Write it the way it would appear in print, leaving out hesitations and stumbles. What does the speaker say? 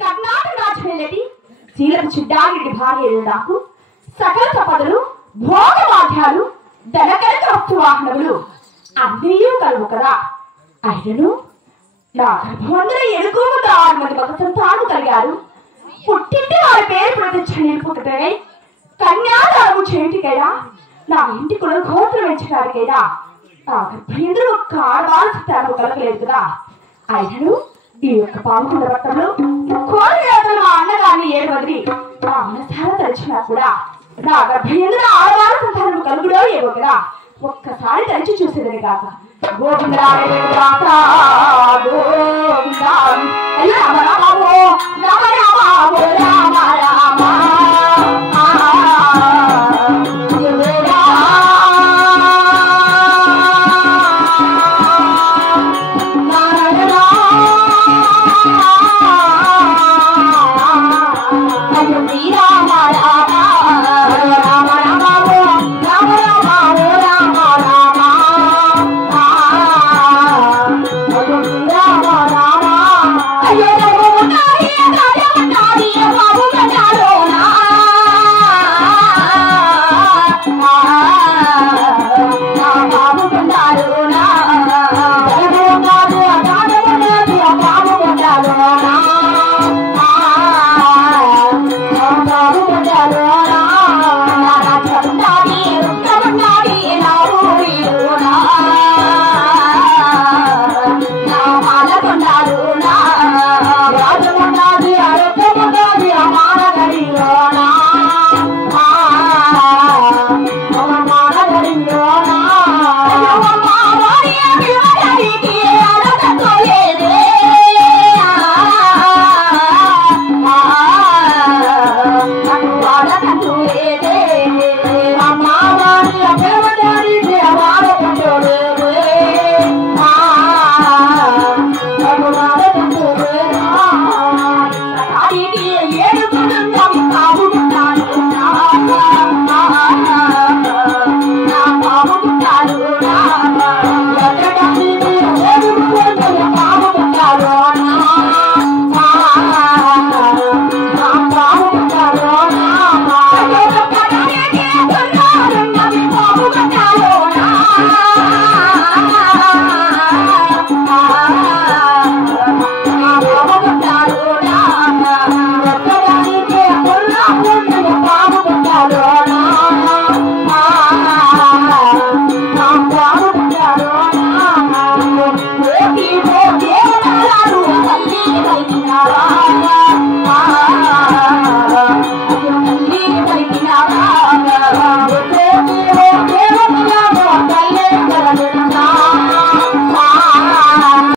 కర్ణాటక రాజులటి శీలపు చిడ్డాగిడి భార్య నాకు సకల సంపదలు భోగవాద్యాలు ధనకరక వస్తు వాహనములు అన్నీ కలువు కదా. అయినను నా గర్భవంతుల ఎలుగుముద్ద 6 మంది మగ సంతానం కలిగారు. పుట్టింటి వారి పేరు ప్రతిష్టని పుట్టటమే కన్యాదానము చేయుటికైనా నా ఇంటి కుల గోత్రం పెంచడానికైనా నా గర్భేంద్రుడు ఒక్క ఆడవాళ్ళ స్థానం కలగలేదు కదా. అయినను ఈ యొక్క పాముకుల రక్తంలో కోరిన మా అన్నగాని 7 మంది నా మనసారా తలచినా కూడా నా గర్భేంద్రుడు ఆడవాళ్ళ సంతానం కలుగుడో ఏమో కదా. ఒక్కసారి తలచి చూసేదని కాక గోవిందరామ